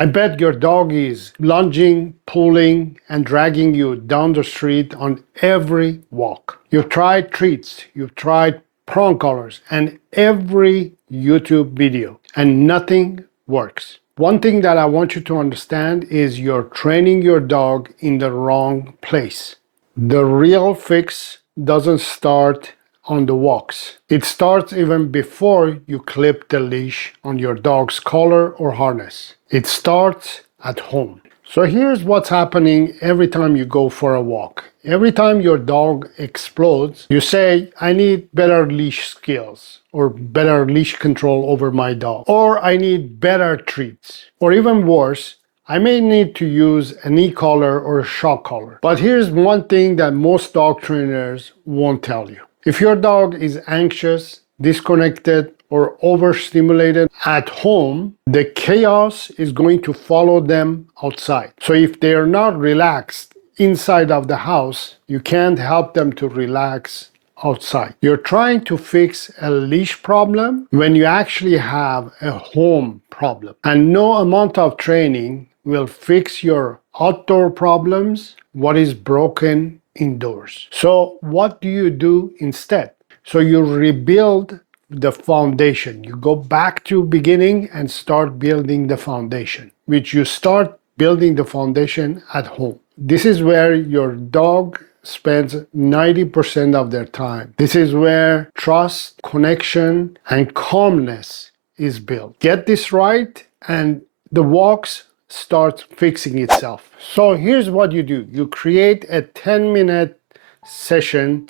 I bet your dog is lunging, pulling, and dragging you down the street on every walk. You've tried treats, you've tried prong collars, and every YouTube video, and nothing works. One thing that I want you to understand is you're training your dog in the wrong place. The real fix doesn't start on the walks. It starts even before you clip the leash on your dog's collar or harness. It starts at home. So here's what's happening every time you go for a walk. Every time your dog explodes, you say, I need better leash skills or better leash control over my dog, or I need better treats, or even worse, I may need to use an e-collar or a shock collar. But here's one thing that most dog trainers won't tell you. If your dog is anxious, disconnected, or overstimulated at home, the chaos is going to follow them outside. So if they're not relaxed inside of the house, you can't help them to relax outside. You're trying to fix a leash problem when you actually have a home problem. And no amount of training will fix your outdoor problems, what is broken indoors. So what do you do instead? So you rebuild the foundation. You go back to beginning and start building the foundation, which you start building the foundation at home. This is where your dog spends 90% of their time. This is where trust, connection, and calmness is built. Get this right and the walks start fixing itself. So here's what you do. You create a 10-minute session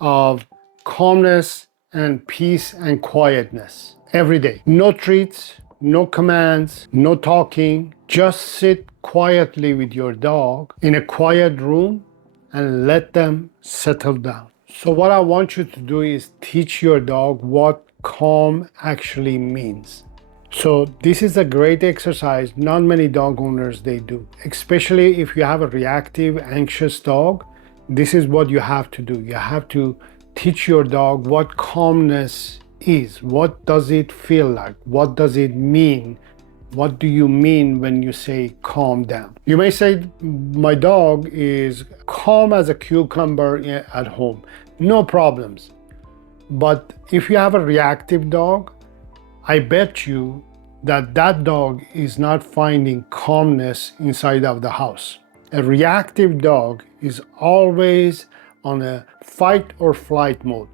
of calmness and peace and quietness every day. No treats, no commands, no talking. Just sit quietly with your dog in a quiet room and let them settle down. So what I want you to do is teach your dog what calm actually means. So this is a great exercise. Not many dog owners they do, especially if you have a reactive, anxious dog. This is what you have to do. You have to teach your dog what calmness is. What does it feel like? What does it mean? What do you mean when you say calm down? You may say, my dog is calm as a cucumber at home. No problems. But if you have a reactive dog, I bet you that that dog is not finding calmness inside of the house. A reactive dog is always on a fight or flight mode.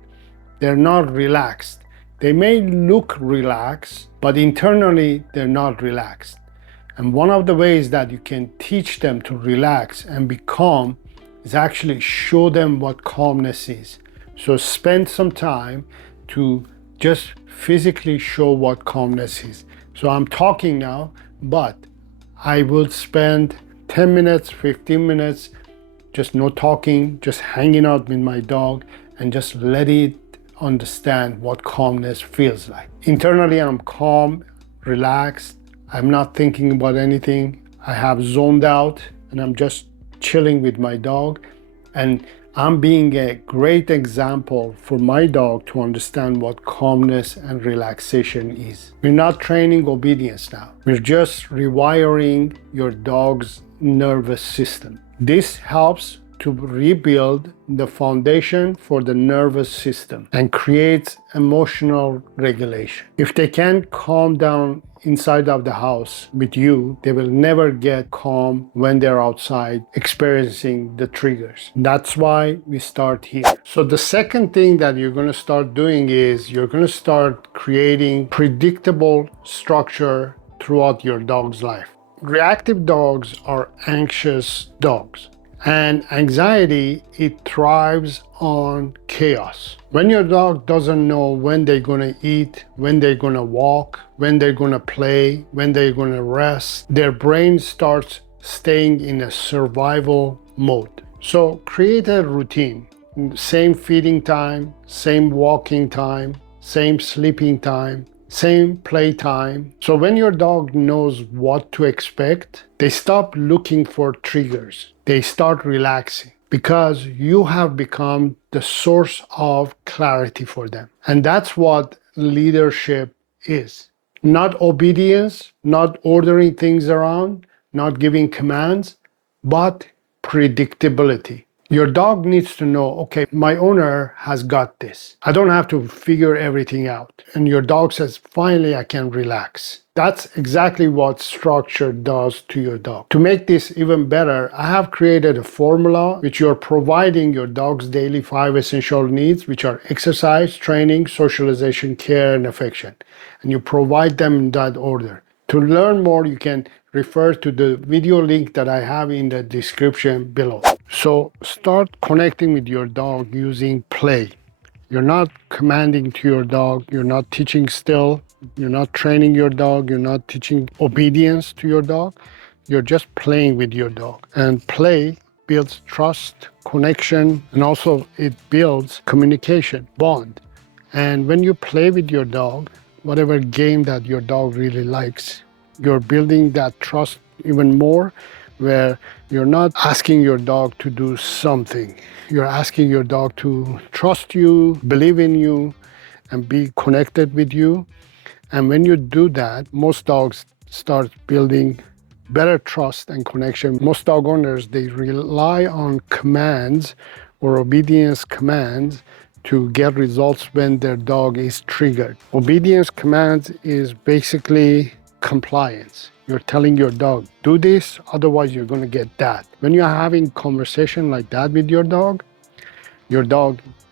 They're not relaxed. They may look relaxed, but internally they're not relaxed. And one of the ways that you can teach them to relax and be calm is actually show them what calmness is. So spend some time to just physically show what calmness is. So I'm talking now, but I will spend 10 minutes, 15 minutes, just no talking, just hanging out with my dog and just let it understand what calmness feels like. Internally, I'm calm, relaxed. I'm not thinking about anything. I have zoned out and I'm just chilling with my dog. And I'm being a great example for my dog to understand what calmness and relaxation is. We're not training obedience now. We're just rewiring your dog's nervous system. This helps to rebuild the foundation for the nervous system and creates emotional regulation. If they can't calm down inside of the house with you, they will never get calm when they're outside experiencing the triggers. That's why we start here. So the second thing that you're going to start doing is you're going to start creating predictable structure throughout your dog's life. Reactive dogs are anxious dogs. And anxiety, it thrives on chaos. When your dog doesn't know when they're gonna eat, when they're gonna walk, when they're gonna play, when they're gonna rest, their brain starts staying in a survival mode. So create a routine. Same feeding time, same walking time, same sleeping time, same play time. So when your dog knows what to expect, they stop looking for triggers. They start relaxing because you have become the source of clarity for them. And that's what leadership is. Not obedience, not ordering things around, not giving commands, but predictability. Your dog needs to know, okay, my owner has got this. I don't have to figure everything out. And your dog says, finally, I can relax. That's exactly what structure does to your dog. To make this even better, I have created a formula which you're providing your dog's daily 5 essential needs, which are exercise, training, socialization, care, and affection. And you provide them in that order. To learn more, you can refer to the video link that I have in the description below. So start connecting with your dog using play. You're not commanding to your dog, you're not teaching still, you're not training your dog, you're not teaching obedience to your dog, you're just playing with your dog. And play builds trust, connection, and also it builds communication, bond. And when you play with your dog, whatever game that your dog really likes, you're building that trust even more, where you're not asking your dog to do something. You're asking your dog to trust you, believe in you, and be connected with you. And when you do that, most dogs start building better trust and connection. Most dog owners, they rely on commands or obedience commands to get results when their dog is triggered. Obedience commands is basically compliance. You're telling your dog, do this, otherwise you're going to get that. When you're having conversation like that with your dog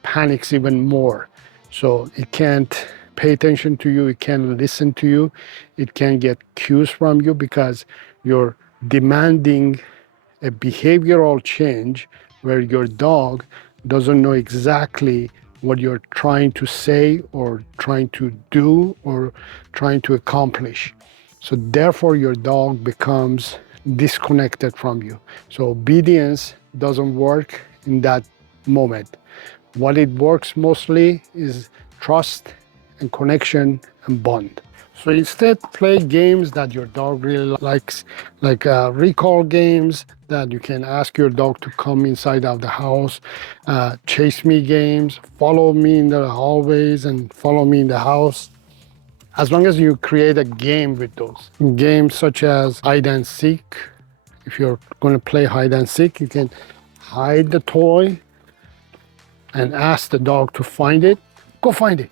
panics even more. So it can't pay attention to you, it can't listen to you, it can get cues from you because you're demanding a behavioral change where your dog doesn't know exactly what you're trying to say or trying to do or trying to accomplish. So therefore your dog becomes disconnected from you. So obedience doesn't work in that moment. What it works mostly is trust and connection and bond. So instead, play games that your dog really likes, like recall games that you can ask your dog to come inside of the house, chase me games, follow me in the hallways and follow me in the house. As long as you create a game with those. Games such as hide and seek. If you're going to play hide and seek, you can hide the toy and ask the dog to find it. Go find it.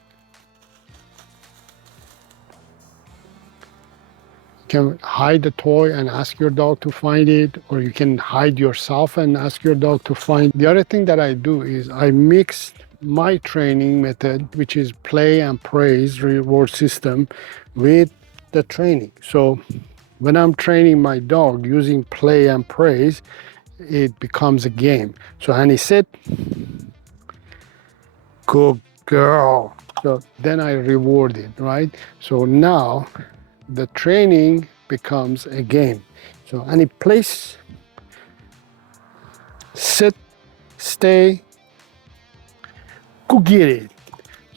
You can hide the toy and ask your dog to find it, or you can hide yourself and ask your dog to find. The other thing that I do is I mix my training method, which is play and praise reward system, with the training. So when I'm training my dog using play and praise, it becomes a game. So Annie, sit. Good girl. So then I reward it, right? So now the training becomes a game. So any place, sit, stay, go get it.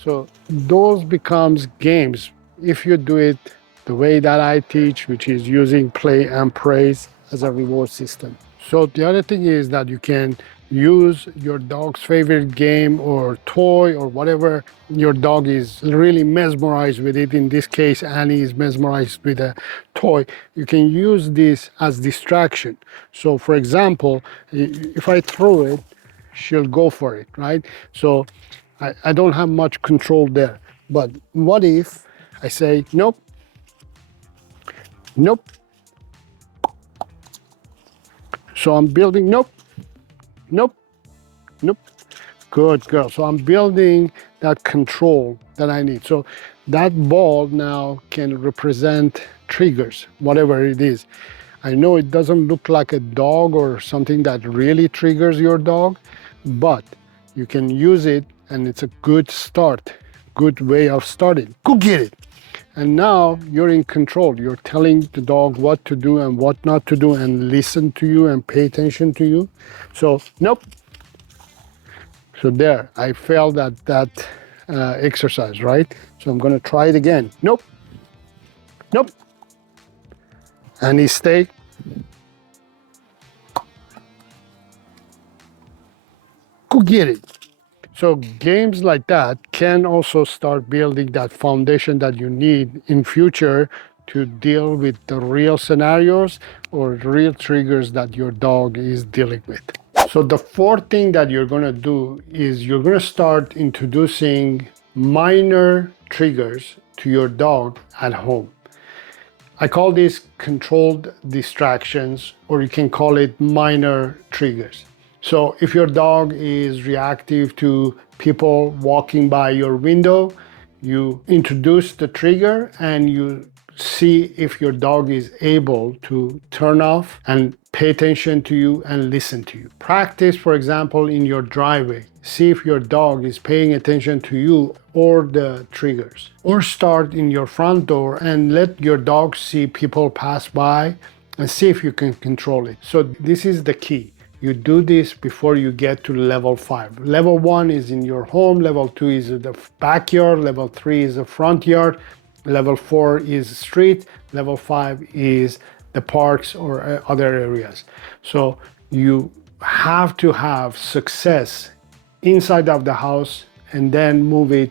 So those becomes games if you do it the way that I teach, which is using play and praise as a reward system. So the other thing is that you can use your dog's favorite game or toy or whatever your dog is really mesmerized with it. In this case, Annie is mesmerized with a toy. You can use this as distraction. So for example, if I throw it, she'll go for it, right? So I don't have much control there. But what if I say, nope, nope. So I'm building, nope, nope, nope. Good girl. So I'm building that control that I need. So that ball now can represent triggers, whatever it is. I know it doesn't look like a dog or something that really triggers your dog, but you can use it and it's a good start, good way of starting. Go get it. And now you're in control. You're telling the dog what to do and what not to do and listen to you and pay attention to you. So, nope. So there, I failed at that exercise, right? So I'm gonna try it again. Nope. Nope. And he stay. Go get it. So games like that can also start building that foundation that you need in future to deal with the real scenarios or real triggers that your dog is dealing with. So the fourth thing that you're going to do is you're going to start introducing minor triggers to your dog at home. I call these controlled distractions, or you can call it minor triggers. So if your dog is reactive to people walking by your window, you introduce the trigger and you see if your dog is able to turn off and pay attention to you and listen to you. Practice, for example, in your driveway. See if your dog is paying attention to you or the triggers. Or start in your front door and let your dog see people pass by and see if you can control it. So this is the key. You do this before you get to level 5. Level 1 is in your home, level 2 is in the backyard, level 3 is the front yard, level 4 is street, level 5 is the parks or other areas. So you have to have success inside of the house and then move it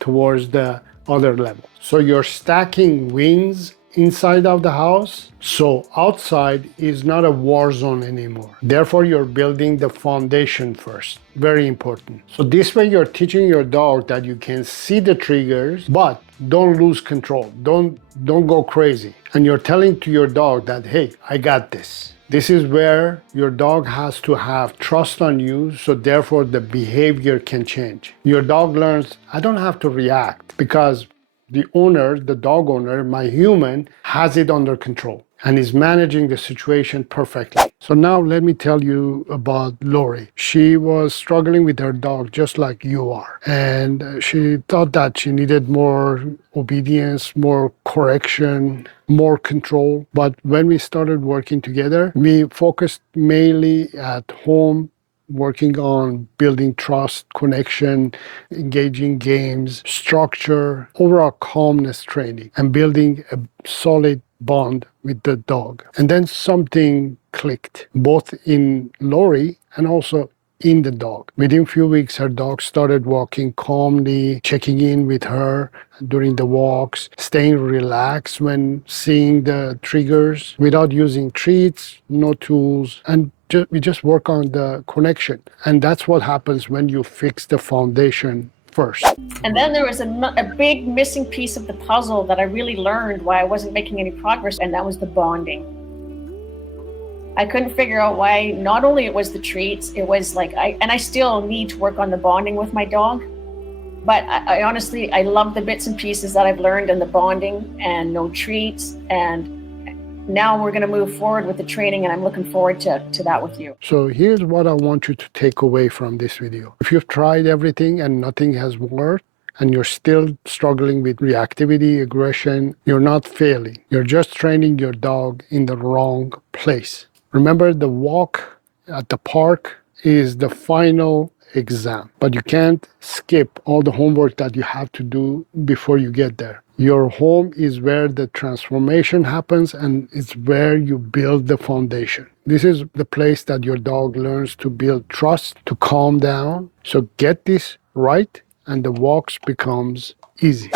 towards the other level. So you're stacking wins inside of the house, so outside is not a war zone anymore. Therefore, you're building the foundation first. Very important. So this way you're teaching your dog that you can see the triggers, but don't lose control. Don't go crazy. And you're telling to your dog that, hey, I got this. This is where your dog has to have trust on you, so therefore the behavior can change. Your dog learns, I don't have to react because the owner, the dog owner, my human, has it under control and is managing the situation perfectly. So now let me tell you about Lori. She was struggling with her dog just like you are. And she thought that she needed more obedience, more correction, more control. But when we started working together, we focused mainly at home, working on building trust, connection, engaging games, structure, overall calmness training, and building a solid bond with the dog. And then something clicked, both in Lori and also in the dog. Within a few weeks, her dog started walking calmly, checking in with her during the walks, staying relaxed when seeing the triggers, without using treats, no tools, and we just work on the connection. And that's what happens when you fix the foundation first. And then there was a big missing piece of the puzzle that I really learned why I wasn't making any progress, and that was the bonding. I couldn't figure out why. Not only it was the treats, it was like I still need to work on the bonding with my dog, but I honestly, I love the bits and pieces that I've learned in the bonding and no treats, and now we're going to move forward with the training, and I'm looking forward to that with you. So here's what I want you to take away from this video. If you've tried everything and nothing has worked, and you're still struggling with reactivity, aggression, you're not failing. You're just training your dog in the wrong place. Remember, the walk at the park is the final exam, but you can't skip all the homework that you have to do before you get there. Your home is where the transformation happens, and it's where you build the foundation. This is the place that your dog learns to build trust, to calm down. So get this right, and the walks becomes easy.